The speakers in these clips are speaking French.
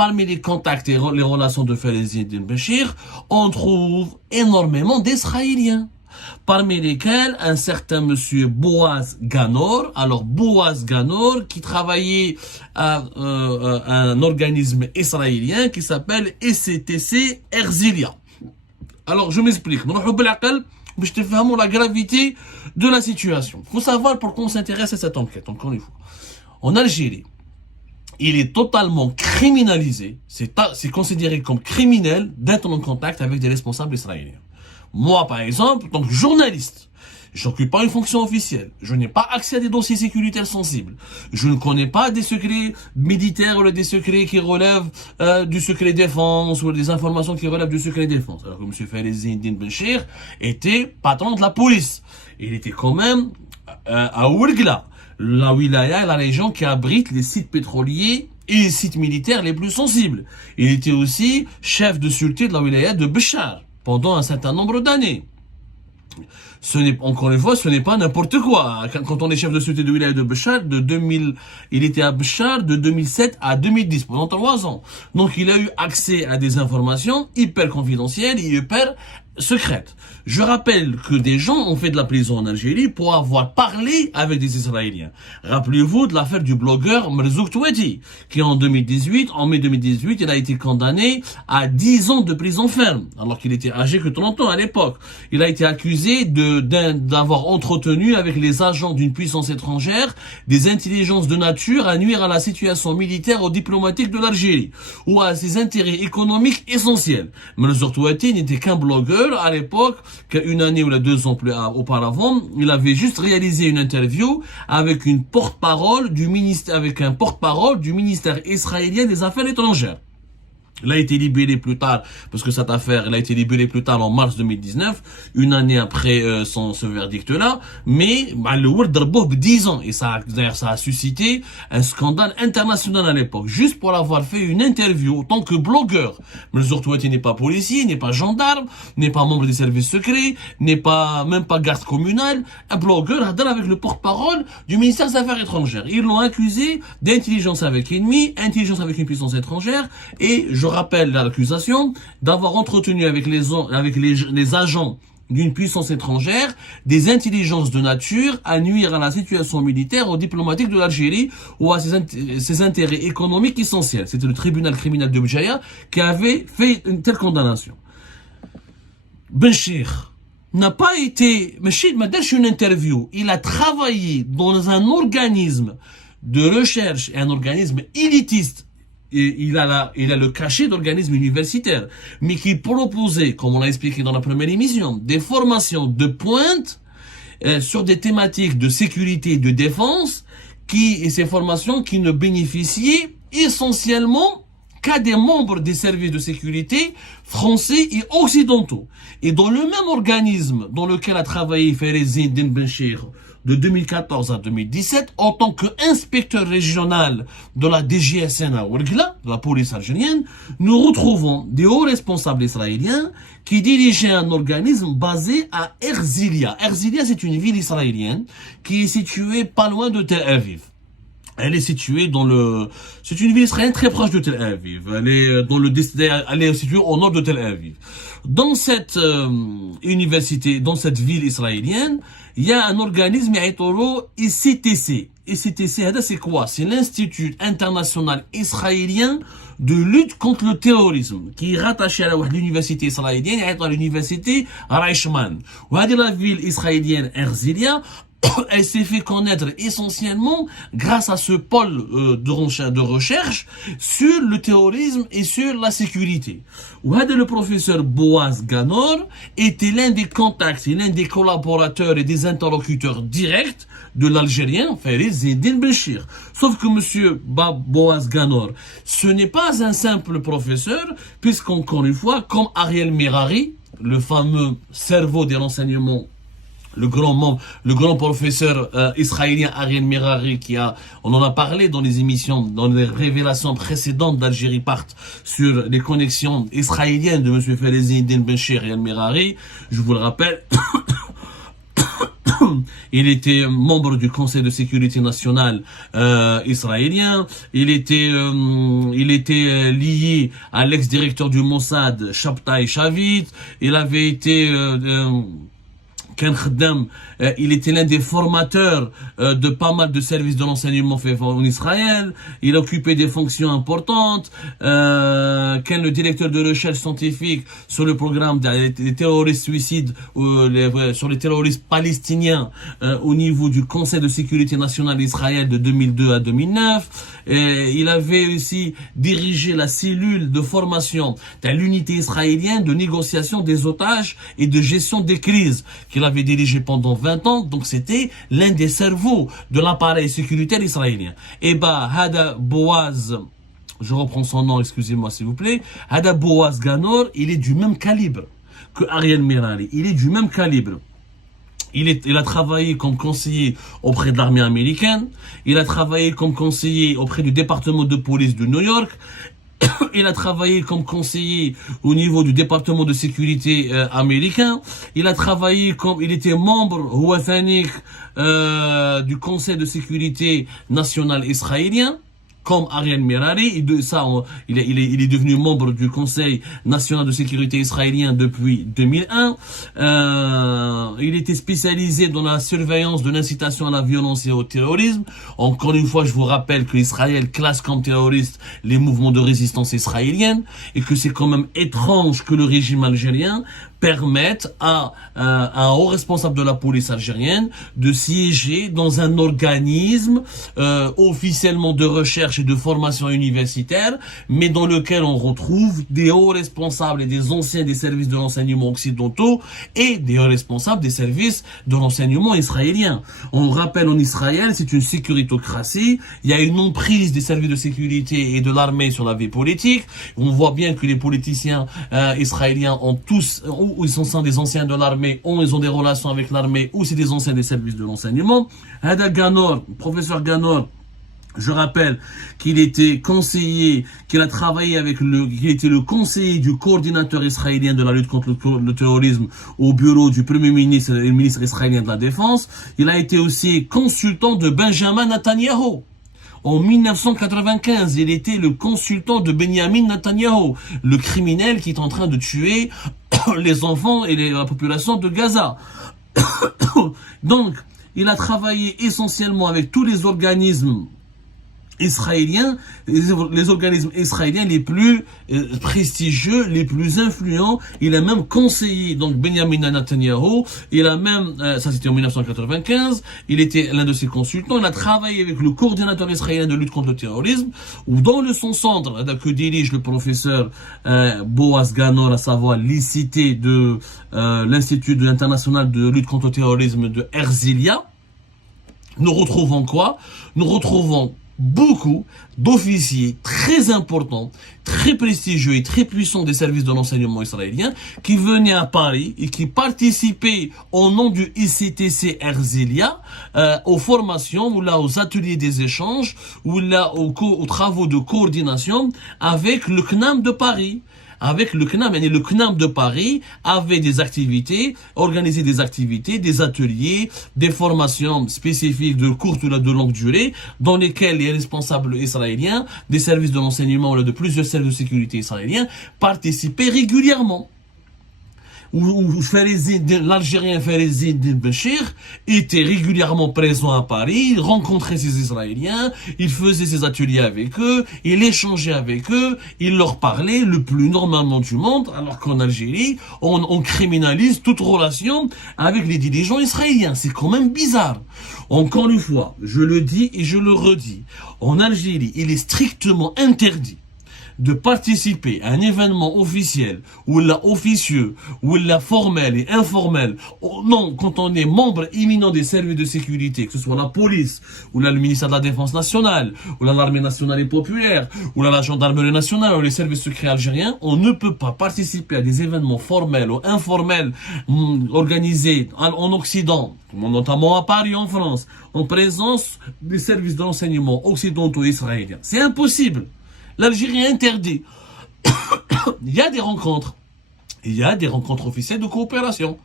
parmi les contacts et les relations de Fayez-Eddine Béchir, on trouve énormément d'Israéliens, parmi lesquels un certain monsieur Boaz Ganor. Alors Boaz Ganor qui travaillait à un organisme israélien qui s'appelle ECTC Erzilia. Alors je m'explique. Je te fais la gravité de la situation. Il faut savoir pourquoi on s'intéresse à cette enquête, encore une fois. En Algérie, il est totalement criminalisé, c'est considéré comme criminel d'être en contact avec des responsables israéliens. Moi, par exemple, en tant que journaliste, je n'occupe pas une fonction officielle. Je n'ai pas accès à des dossiers sécuritaires sensibles. Je ne connais pas des secrets militaires ou des secrets qui relèvent du secret défense ou des informations qui relèvent du secret défense. Alors que M. Fayez-Eddine Béchir était patron de la police. Il était quand même à Ouargla, la wilaya, la région qui abrite les sites pétroliers et les sites militaires les plus sensibles. Il était aussi chef de sûreté de la wilaya de Béchar pendant un certain nombre d'années. Encore une fois, ce n'est pas n'importe quoi. Quand on est chef de sûreté de wilaya de Béchar, il était à Béchar de 2007 à 2010, pendant 3 ans. Donc il a eu accès à des informations hyper confidentielles et hyper secrètes. Je rappelle que des gens ont fait de la prison en Algérie pour avoir parlé avec des Israéliens. Rappelez-vous de l'affaire du blogueur Merzouk Touati, qui en mai 2018, il a été condamné à 10 ans de prison ferme, alors qu'il était âgé que 30 ans à l'époque. Il a été accusé d'avoir entretenu avec les agents d'une puissance étrangère des intelligences de nature à nuire à la situation militaire ou diplomatique de l'Algérie, ou à ses intérêts économiques essentiels. Merzouk Touati n'était qu'un blogueur à l'époque, qu'une année ou 2 ans auparavant, il avait juste réalisé une interview avec un porte-parole du ministère israélien des Affaires étrangères. Il a été libéré plus tard, parce que cette affaire, il a été libéré plus tard en mars 2019, une année après ce verdict-là, mais le Word d'Arbouh 10 ans, et ça a suscité un scandale international à l'époque, juste pour avoir fait une interview en tant que blogueur. Merzouk Touati n'est pas policier, n'est pas gendarme, n'est pas membre des services secrets, même pas garde communal, un blogueur avec le porte-parole du ministère des Affaires étrangères. Ils l'ont accusé d'intelligence avec ennemi, intelligence avec une puissance étrangère, et je rappelle l'accusation d'avoir entretenu avec les agents d'une puissance étrangère des intelligences de nature à nuire à la situation militaire ou diplomatique de l'Algérie ou à ses intérêts économiques essentiels. C'était le tribunal criminel de Béjaïa qui avait fait une telle condamnation. Béchir n'a pas été... Béchir m'a donné une interview. Il a travaillé dans un organisme de recherche et un organisme élitiste. Et il a le cachet d'organisme universitaire, mais qui proposait, comme on l'a expliqué dans la première émission, des formations de pointe sur des thématiques de sécurité et de défense, et ces formations qui ne bénéficiaient essentiellement qu'à des membres des services de sécurité français et occidentaux. Et dans le même organisme dans lequel a travaillé Fayez-Eddine Béchir de 2014 à 2017, en tant qu'inspecteur régional de la DGSN à Ouargla, de la police algérienne, nous retrouvons des hauts responsables israéliens qui dirigeaient un organisme basé à Erzilia. Erzilia, c'est une ville israélienne qui est située pas loin de Tel Aviv. Elle est située c'est une ville israélienne très proche de Tel Aviv. Elle est située au nord de Tel Aviv. Dans cette université, dans cette ville israélienne, il y a un organisme, ICTC. ICTC, c'est quoi? C'est l'Institut international israélien de lutte contre le terrorisme, qui est rattaché à l'université israélienne, à l'université Reichman. La ville israélienne Erzilia, elle s'est fait connaître essentiellement grâce à ce pôle de recherche sur le terrorisme et sur la sécurité. Le professeur Boaz Ganor était l'un des contacts et l'un des collaborateurs et des interlocuteurs directs de l'Algérien Fayez-Eddine Béchir. Sauf que monsieur Boaz Ganor, ce n'est pas un simple professeur, puisqu'encore une fois, comme Ariel Merari, le fameux cerveau des renseignements, le grand professeur israélien Ariel Merari, on en a parlé dans les émissions, dans les révélations précédentes d'Algérie Part sur les connexions israéliennes de M. Fayez-Eddine Béchir et Ariel Merari, je vous le rappelle, il était membre du Conseil de sécurité nationale israélien. Il était lié à l'ex-directeur du Mossad, Shabtai Shavit. Il avait été Ken Khaddam, il était l'un des formateurs de pas mal de services de l'enseignement fait en Israël. Il occupait des fonctions importantes. Ken, le directeur de recherche scientifique sur le programme des terroristes suicides, sur les terroristes palestiniens au niveau du Conseil de sécurité nationale d'Israël de 2002 à 2009. Il avait aussi dirigé la cellule de formation de l'unité israélienne de négociation des otages et de gestion des crises qu'il avait dirigé pendant 20 ans. Donc c'était l'un des cerveaux de l'appareil sécuritaire israélien. Et Hada Boaz, je reprends son nom, excusez-moi s'il vous plaît, Hada Boaz Ganor, il est du même calibre que Ariel Mirali. Il est du même calibre. Il a travaillé comme conseiller auprès de l'armée américaine. Il a travaillé comme conseiller auprès du département de police de New York. Il a travaillé comme conseiller au niveau du département de sécurité américain. Il a travaillé il était membre ouathanique du Conseil de sécurité national israélien, comme Ariel Mirari. Il est devenu membre du Conseil national de sécurité israélien depuis 2001. Il était spécialisé dans la surveillance de l'incitation à la violence et au terrorisme. Encore une fois, je vous rappelle que Israël classe comme terroristes les mouvements de résistance israélienne et que c'est quand même étrange que le régime algérien permettent à un haut responsable de la police algérienne de siéger dans un organisme officiellement de recherche et de formation universitaire, mais dans lequel on retrouve des hauts responsables et des anciens des services de l'enseignement occidentaux et des hauts responsables des services de l'enseignement israélien. On rappelle, en Israël, c'est une sécuritocratie, il y a une emprise des services de sécurité et de l'armée sur la vie politique. On voit bien que les politiciens israéliens ont tous ou ils sont des anciens de l'armée, ou ils ont des relations avec l'armée, ou c'est des anciens des services de l'enseignement. Hada Ganor, professeur Ganor, je rappelle qu'il était conseiller, qu'il a travaillé qu'il était le conseiller du coordinateur israélien de la lutte contre le terrorisme au bureau du Premier ministre et le ministre israélien de la Défense. Il a été aussi consultant de Benjamin Netanyahu. En 1995, il était le consultant de Benjamin Netanyahu, le criminel qui est en train de tuer les enfants et la population de Gaza. Donc, il a travaillé essentiellement avec tous les organismes israéliens, les organismes israéliens les plus prestigieux, les plus influents. Il a même conseillé donc Benjamin Netanyahu. Il a même, ça c'était en 1995, il était l'un de ses consultants. Il a travaillé avec le coordinateur israélien de lutte contre le terrorisme, ou dans son centre que dirige le professeur Boaz Ganor, à savoir l'ICT de l'Institut international de lutte contre le terrorisme de Herzliya. Nous retrouvons quoi? Nous retrouvons beaucoup d'officiers très importants, très prestigieux et très puissants des services de l'enseignement israélien qui venaient à Paris et qui participaient au nom du ICTC Herzliya aux formations ou là aux ateliers des échanges ou là aux travaux de coordination avec le CNAM de Paris. Avec le CNAM de Paris avait des activités, organisait des activités, des ateliers, des formations spécifiques de courte ou de longue durée, dans lesquelles les responsables israéliens, des services de l'enseignement ou de plusieurs services de sécurité israéliens participaient régulièrement. Où l'Algérien Farizid Bachir était régulièrement présent à Paris, il rencontrait ces Israéliens, il faisait ses ateliers avec eux, il échangeait avec eux, il leur parlait le plus normalement du monde, alors qu'en Algérie, on criminalise toute relation avec les dirigeants israéliens. C'est quand même bizarre. Encore une fois, je le dis et je le redis, en Algérie, il est strictement interdit de participer à un événement officiel, ou la officieux, ou la formel et informel, non, quand on est membre imminent des services de sécurité, que ce soit la police, ou là le ministère de la Défense nationale, ou là l'armée nationale et populaire, ou là la gendarmerie nationale, ou les services secrets algériens, on ne peut pas participer à des événements formels ou informels organisés en Occident, notamment à Paris, en France, en présence des services de renseignement occidentaux israéliens. C'est impossible. L'Algérie interdit. Il y a des rencontres. Il y a des rencontres officielles de coopération.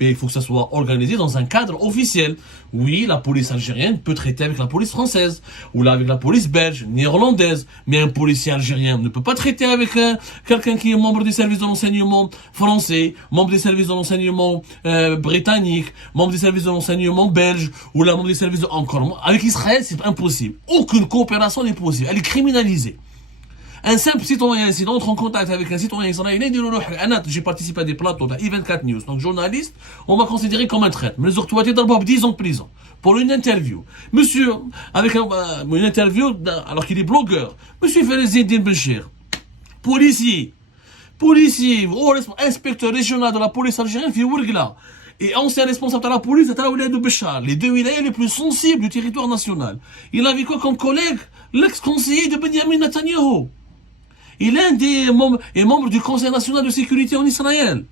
Mais il faut que ça soit organisé dans un cadre officiel. Oui, la police algérienne peut traiter avec la police française, ou là avec la police belge, néerlandaise, mais un policier algérien ne peut pas traiter avec quelqu'un qui est membre des services de renseignement français, membre des services de renseignement britannique, membre des services de renseignement belge, ou là membre des services de... Encore, avec Israël, c'est impossible. Aucune coopération n'est possible. Elle est criminalisée. Un simple citoyen, s'il entre en contact avec un citoyen israélien, il dit j'ai participé à des plateaux de I24 News, donc journaliste, on m'a considéré comme un traître. Mais les autorités d'abord 10 ans de prison pour une interview. Monsieur, avec une interview, alors qu'il est blogueur, monsieur Farizeddine Benchir, policier, inspecteur régional de la police algérienne, fait Ourgla, et ancien responsable de la police, c'était la wilaya de Béchar, les deux wilayas les plus sensibles du territoire national. Il avait quoi comme collègue? L'ex-conseiller de Benjamin Netanyahu. Il est un des membres, est membre du Conseil national de sécurité en Israël.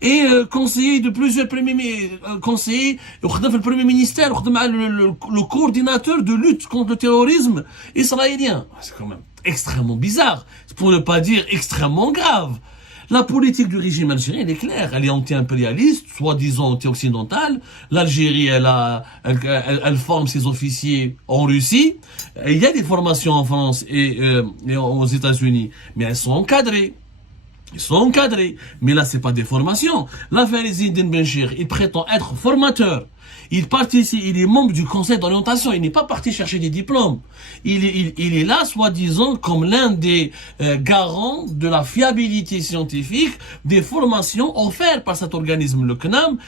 Et conseiller de plusieurs premiers conseillers, le premier ministère, le coordinateur de lutte contre le terrorisme israélien. C'est quand même extrêmement bizarre, pour ne pas dire extrêmement grave. La politique du régime algérien, elle est claire. Elle est anti-impérialiste, soi-disant anti-occidentale. L'Algérie, elle forme ses officiers en Russie. Et il y a des formations en France et aux États-Unis, mais elles sont encadrées. Ils sont encadrés. Mais là, c'est pas des formations. Là, Farizeddine Benchir, il prétend être formateur. Il participe, il est membre du conseil d'orientation. Il n'est pas parti chercher des diplômes. Il est là, soi-disant, comme l'un des garants de la fiabilité scientifique des formations offertes par cet organisme, le CNAM,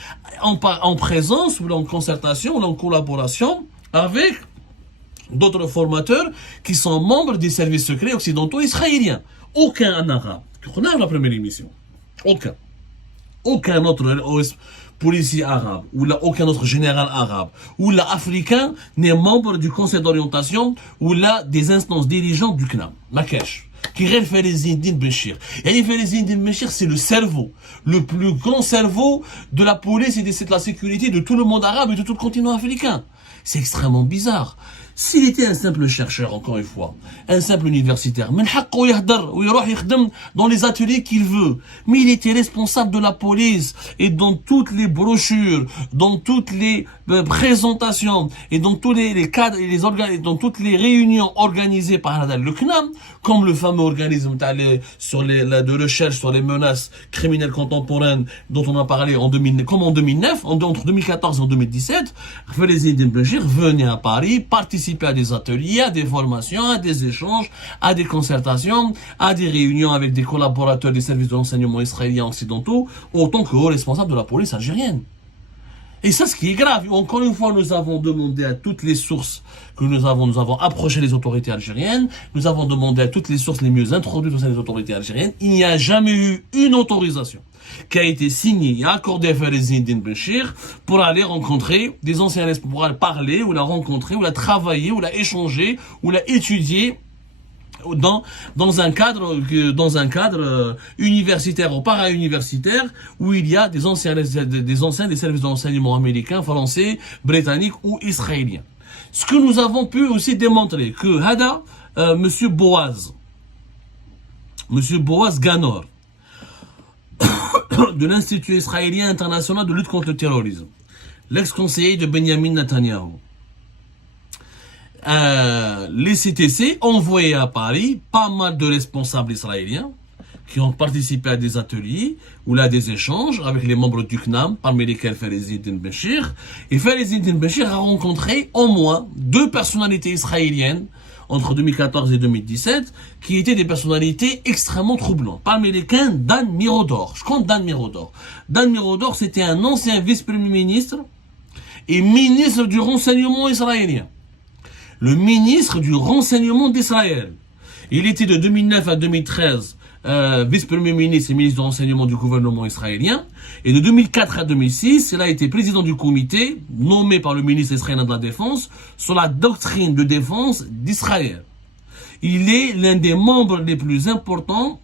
en présence ou en concertation ou en collaboration avec d'autres formateurs qui sont membres des services secrets occidentaux israéliens. Aucun arabe. On a la première émission. Aucun autre policier arabe, ou là, aucun autre général arabe, ou là, africain, n'est membre du conseil d'orientation, ou là, des instances dirigeantes du CNAM. Makash. Qui est Farizeddine Benchir. Et Farizeddine Benchir, c'est le cerveau, le plus grand cerveau de la police et de la sécurité de tout le monde arabe et de tout le continent africain. C'est extrêmement bizarre. S'il était un simple chercheur, encore une fois, un simple universitaire, dans les ateliers qu'il veut, mais il était responsable de la police, et dans toutes les brochures, dans toutes les présentations, et dans tous les cadres, et dans toutes les réunions organisées par le CNAM, comme le fameux organisme de recherche sur les menaces criminelles contemporaines dont on a parlé comme en 2009, entre 2014 et 2017, Farizeddine Benchir venait à Paris, participer à des ateliers, à des formations, à des échanges, à des concertations, à des réunions avec des collaborateurs des services de renseignement israéliens occidentaux, autant que haut responsable de la police algérienne. Et ça, ce qui est grave, encore une fois, nous avons demandé à toutes les sources que nous avons approché les autorités algériennes, nous avons demandé à toutes les sources les mieux introduites au sein des autorités algériennes, il n'y a jamais eu une autorisation qui a été signée et accordée à Farizeddine Benchir pour aller rencontrer des anciens responsables, pour aller parler, ou la rencontrer, ou la travailler, ou la échanger, ou la étudier dans un cadre universitaire ou para-universitaire où il y a des anciens des services de renseignement américains, français, britanniques ou israéliens. Ce que nous avons pu aussi démontrer que monsieur Boaz Ganor de l'Institut israélien international de lutte contre le terrorisme, l'ex-conseiller de Benjamin Netanyahu, les CTC envoyaient à Paris pas mal de responsables israéliens qui ont participé à des ateliers ou là des échanges avec les membres du CNAM, parmi lesquels Farizeddine Benchir. Et Farizeddine Benchir a rencontré au moins 2 personnalités israéliennes entre 2014 et 2017 qui étaient des personnalités extrêmement troublantes. Parmi lesquelles Dan Mirodor. Je compte Dan Mirodor. Dan Mirodor, c'était un ancien vice-premier ministre et ministre du renseignement israélien. Le ministre du renseignement d'Israël. Il était de 2009 à 2013 vice-premier ministre et ministre du renseignement du gouvernement israélien. Et de 2004 à 2006, il a été président du comité nommé par le ministre israélien de la Défense sur la doctrine de défense d'Israël. Il est l'un des membres les plus importants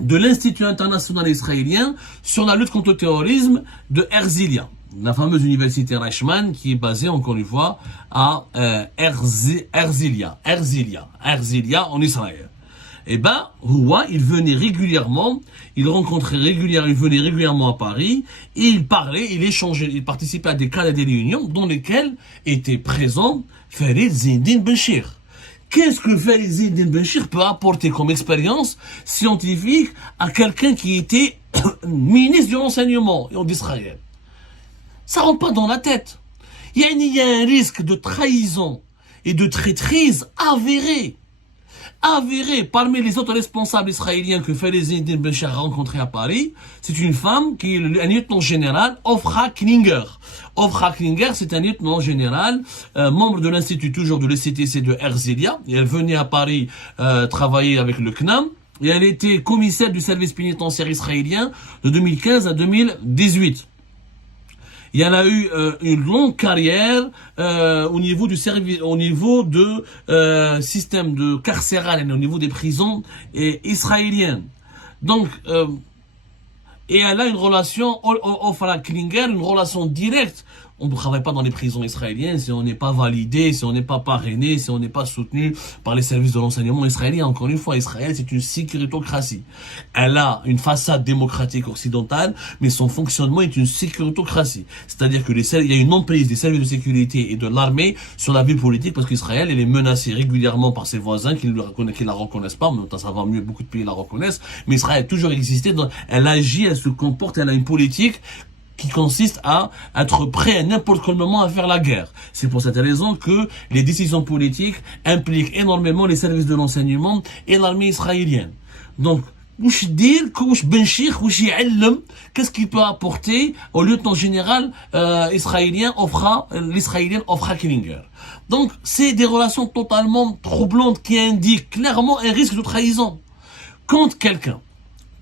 de l'Institut international israélien sur la lutte contre le terrorisme de Herzliya, la fameuse université Reichman qui est basée encore une fois à Herzliya en Israël. Eh ben, Houa, il venait régulièrement, il venait régulièrement à Paris, et il parlait, il échangeait, il participait à des cas et des réunions dans lesquelles était présent Farid Zindine Benchir. Qu'est-ce que Farid Zindine Benchir peut apporter comme expérience scientifique à quelqu'un qui était ministre de l'enseignement d'Israël? Ça rentre pas dans la tête. Il y a un risque de trahison et de traîtrise avéré parmi les autres responsables israéliens que Farid Zindine Benchir a rencontré à Paris. C'est une femme qui est un lieutenant général, Ofra Klinger. Ofra Klinger, c'est un lieutenant général, membre de l'institut toujours de l'ECTC de Herzliya. Et elle venait à Paris travailler avec le CNAM. Et elle était commissaire du service pénitentiaire israélien de 2015 à 2018. Il y en a eu une longue carrière au niveau du service, au niveau de système de carcéral, au niveau des prisons israéliennes. Donc, et elle a une relation, Ofra Klinger, une relation directe. On ne travaille pas dans les prisons israéliennes si on n'est pas validé, si on n'est pas parrainé, si on n'est pas soutenu par les services de l'enseignement israélien. Encore une fois, Israël, c'est une sécuritocratie. Elle a une façade démocratique occidentale, mais son fonctionnement est une sécuritocratie. C'est-à-dire que il y a une emprise des services de sécurité et de l'armée sur la vie politique parce qu'Israël, elle est menacée régulièrement par ses voisins qui la reconnaissent pas. Maintenant, ça va mieux, beaucoup de pays la reconnaissent. Mais Israël a toujours existé. Elle agit, elle se comporte, elle a une politique qui consiste à être prêt à n'importe quel moment à faire la guerre. C'est pour cette raison que les décisions politiques impliquent énormément les services de l'enseignement et l'armée israélienne. Donc, qu'est-ce qu'il peut apporter au lieutenant général israélien l'israélien Ofra Klinger. Donc, c'est des relations totalement troublantes qui indiquent clairement un risque de trahison. Quand quelqu'un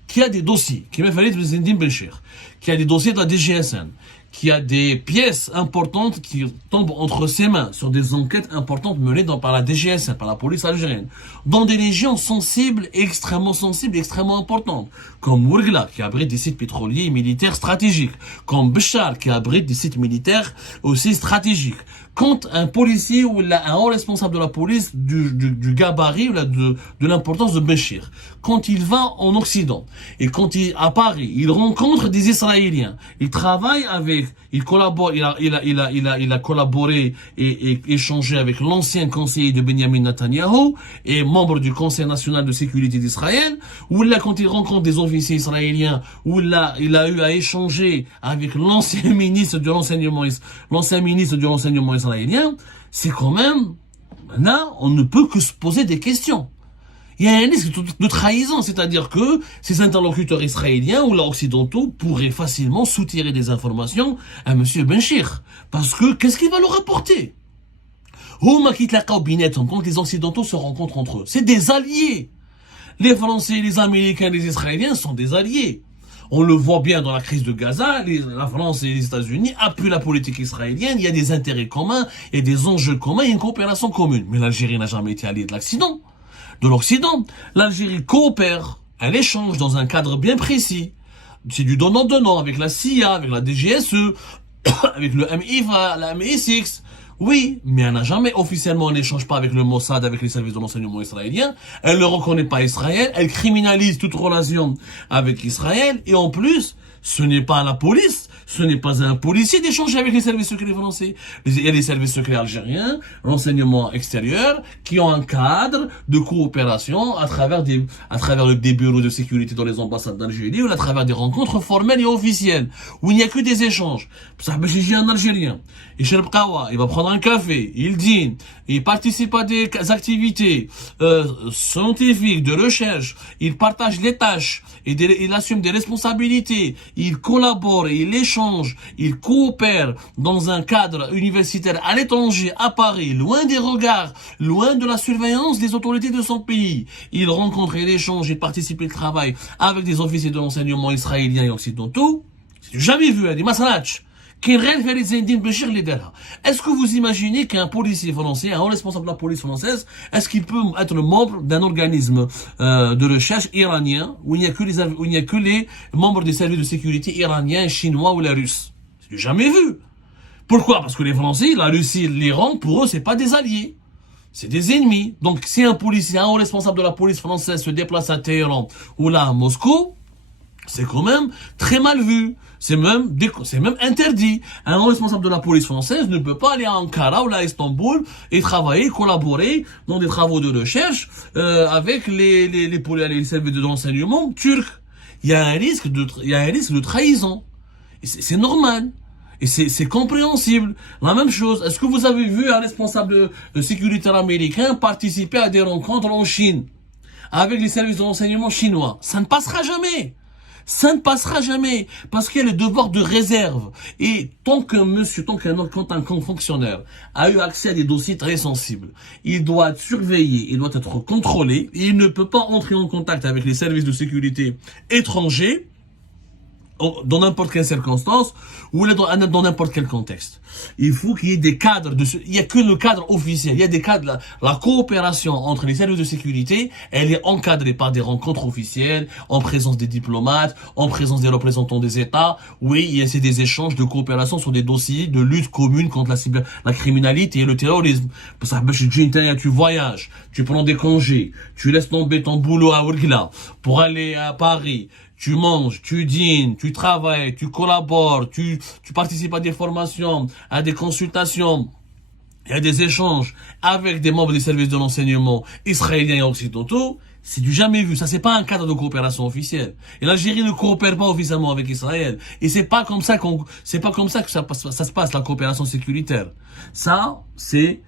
qui a des dossiers, qui m'a fallu de Zindine Benchir, qui a des dossiers de la DGSN, qui a des pièces importantes qui tombent entre ses mains sur des enquêtes importantes menées par la DGSN, par la police algérienne, dans des régions sensibles, extrêmement importantes, comme Ouergla, qui abrite des sites pétroliers et militaires stratégiques, comme Béchar, qui abrite des sites militaires aussi stratégiques. Quand un policier ou un haut responsable de la police du gabarit ou de l'importance de Béchir, quand il va en Occident et quand à Paris, il rencontre des Israéliens, il travaille avec, il collabore, il a collaboré et échangé avec l'ancien conseiller de Benjamin Netanyahu et membre du Conseil national de sécurité d'Israël, ou là quand il rencontre des officiers israéliens, ou là il a eu à échanger avec l'ancien ministre de l'enseignement israélien, c'est quand même, là, on ne peut que se poser des questions. Il y a un risque de trahison, c'est-à-dire que ces interlocuteurs israéliens ou occidentaux pourraient facilement soutirer des informations à M. Benchir. Parce que, qu'est-ce qu'il va leur apporter? Quand les occidentaux se rencontrent entre eux, c'est des alliés. Les Français, les Américains, les Israéliens sont des alliés. On le voit bien dans la crise de Gaza, la France et les États-Unis appuient la politique israélienne, il y a des intérêts communs, il y a des enjeux communs, il y a une coopération commune. Mais l'Algérie n'a jamais été alliée de l'Occident. L'Algérie coopère, elle échange dans un cadre bien précis. C'est du donnant-donnant avec la CIA, avec la DGSE, avec le MI5, la MI6. Oui, mais elle n'a jamais officiellement, elle n'échange pas avec le Mossad, avec les services de l'enseignement israélien. Elle ne reconnaît pas Israël. Elle criminalise toute relation avec Israël. Et en plus, ce n'est pas la police, ce n'est pas un policier d'échanger avec les services secrets français. Il y a les services secrets algériens, l'enseignement extérieur, qui ont un cadre de coopération à travers des bureaux de sécurité dans les ambassades d'Algérie ou à travers des rencontres formelles et officielles, où il n'y a que des échanges. Ça peut chez un Algérien. Il va prendre un café, il dîne, il participe à des activités scientifiques, de recherche, il partage les tâches, il assume des responsabilités, il collabore, il échange, il coopère dans un cadre universitaire à l'étranger, à Paris, loin des regards, loin de la surveillance des autorités de son pays. Il rencontre, il échange, il participe, il travaille avec des officiers de l'enseignement israélien et occidentaux. C'est jamais vu, des masalach. Est-ce que vous imaginez qu'un policier français, un responsable de la police française, est-ce qu'il peut être membre d'un organisme de recherche iranien où il n'y a que les membres des services de sécurité iraniens, chinois ou les russes? C'est jamais vu. Pourquoi? Parce que les Français, la Russie, l'Iran, pour eux, c'est pas des alliés. c'est des ennemis. Donc, si un policier, un responsable de la police française se déplace à Téhéran ou là à Moscou, c'est quand même très mal vu. C'est même interdit. Un responsable de la police française ne peut pas aller à Ankara ou à Istanbul et travailler, collaborer dans des travaux de recherche avec les services de renseignement turcs. Il y a un risque de trahison. Et c'est normal. Et c'est compréhensible. La même chose, est-ce que vous avez vu un responsable de sécurité américain participer à des rencontres en Chine avec les services de renseignement chinois? Ça ne passera jamais. Ça ne passera jamais, parce qu'il y a le devoir de réserve. Et tant qu'un fonctionnaire a eu accès à des dossiers très sensibles, il doit être surveillé, il doit être contrôlé, et il ne peut pas entrer en contact avec les services de sécurité étrangers, dans n'importe quelle circonstance, ou dans n'importe quel contexte. Il faut qu'il y ait des cadres il n'y a que le cadre officiel, il y a des cadres, la coopération entre les services de sécurité, elle est encadrée par des rencontres officielles, en présence des diplomates, en présence des représentants des États. Oui, c'est des échanges de coopération sur des dossiers de lutte commune contre la criminalité et le terrorisme. Parce que tu voyages, tu prends des congés, tu laisses tomber ton boulot à Ouargla pour aller à Paris, tu manges, tu dînes, tu travailles, tu collabores, tu participes à des formations, à des consultations, et à des échanges avec des membres des services de renseignement israéliens et occidentaux. C'est du jamais vu. Ça, c'est pas un cadre de coopération officielle. Et l'Algérie ne coopère pas officiellement avec Israël. Et c'est pas comme ça que ça se passe, la coopération sécuritaire. Ça, c'est,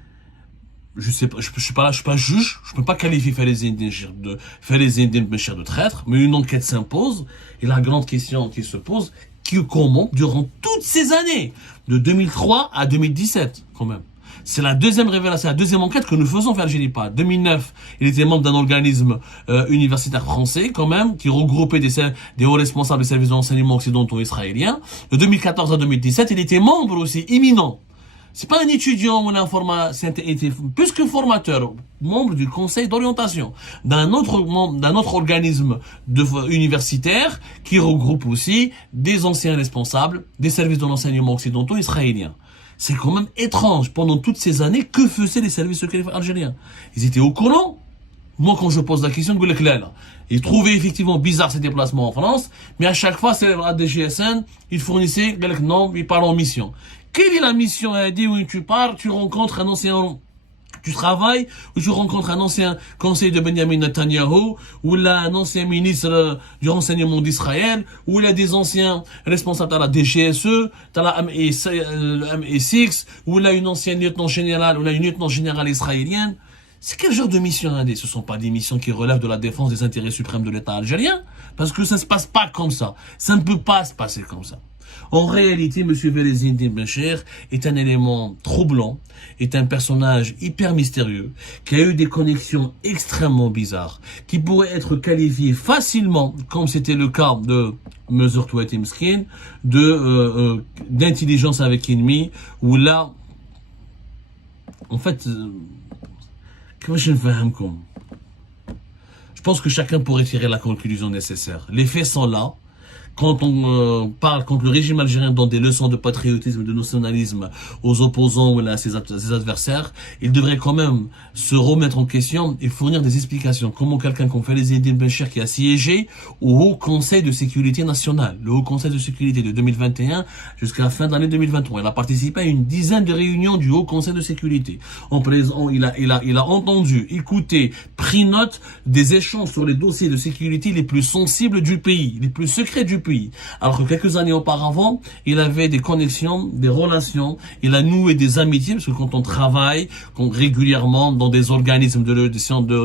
je suis pas juge, je peux pas qualifier faire les Indiens de traîtres, mais une enquête s'impose, et la grande question qui se pose, comment, durant toutes ces années, de 2003 à 2017, quand même. C'est la deuxième révélation, la deuxième enquête que nous faisons faire Algérie. 2009, il était membre d'un organisme universitaire français, quand même, qui regroupait des hauts responsables des services de renseignement occidentaux israéliens. De 2014 à 2017, il était membre aussi imminent. C'est pas un étudiant ou un était plus que formateur, membre du conseil d'orientation d'un autre organisme universitaire qui regroupe aussi des anciens responsables des services de renseignement occidentaux israéliens. C'est quand même étrange. Pendant toutes ces années, que faisaient les services secrets algériens? Ils étaient au courant. Moi, quand je pose la question, ils trouvaient effectivement bizarre ces déplacements en France, mais à chaque fois, c'est la DGSN, ils fournissaient, non, ils parlent en mission. Quelle est la mission? Elle dit, oui, tu pars, tu rencontres un ancien, tu travailles, ou tu rencontres un ancien conseiller de Benjamin Netanyahu, ou là, un ancien ministre du renseignement d'Israël, ou là, des anciens responsables de la DGSE, t'as la MI6, ou là, une ancienne lieutenant générale, ou là, une lieutenant générale israélienne. C'est quel genre de mission, hein? Ce sont pas des missions qui relèvent de la défense des intérêts suprêmes de l'État algérien, parce que ça se passe pas comme ça. Ça ne peut pas se passer comme ça. En réalité, M. Velezindine Bencher est un élément troublant, est un personnage hyper mystérieux, qui a eu des connexions extrêmement bizarres, qui pourrait être qualifié facilement, comme c'était le cas de Mesure Touatimskin, d'intelligence avec ennemi, où là, en fait, je pense que chacun pourrait tirer la conclusion nécessaire. Les faits sont là. Quand on quand le régime algérien donne des leçons de patriotisme, de nationalisme aux opposants ou à ses adversaires, il devrait quand même se remettre en question et fournir des explications. Comment quelqu'un comme Velezindine Bencher, qui a siégé au Haut Conseil de sécurité nationale, le Haut Conseil de sécurité de 2021 jusqu'à la fin de l'année 2023, il a participé à une dizaine de réunions du Haut Conseil de sécurité. Il a entendu, écouté, pris note des échanges sur les dossiers de sécurité les plus sensibles du pays, les plus secrets du pays. Alors que quelques années auparavant, il avait des connexions, des relations, il a noué des amitiés, parce que quand on travaille régulièrement dans des organismes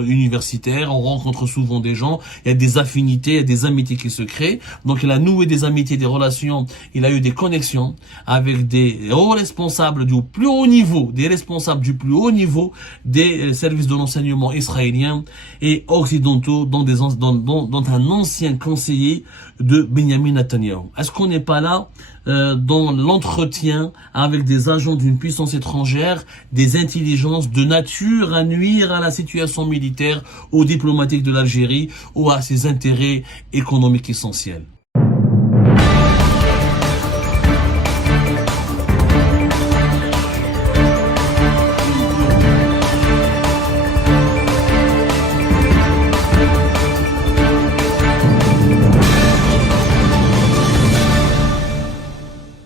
universitaires, on rencontre souvent des gens, il y a des affinités, il y a des amitiés qui se créent. Donc il a noué des amitiés, des relations, il a eu des connexions avec des hauts responsables du plus haut niveau, des responsables du plus haut niveau des services de renseignement israéliens et occidentaux, dont un ancien conseiller de Benjamin Netanyahu. Est-ce qu'on n'est pas là dans l'entretien avec des agents d'une puissance étrangère, des intelligences de nature à nuire à la situation militaire ou diplomatique de l'Algérie ou à ses intérêts économiques essentiels?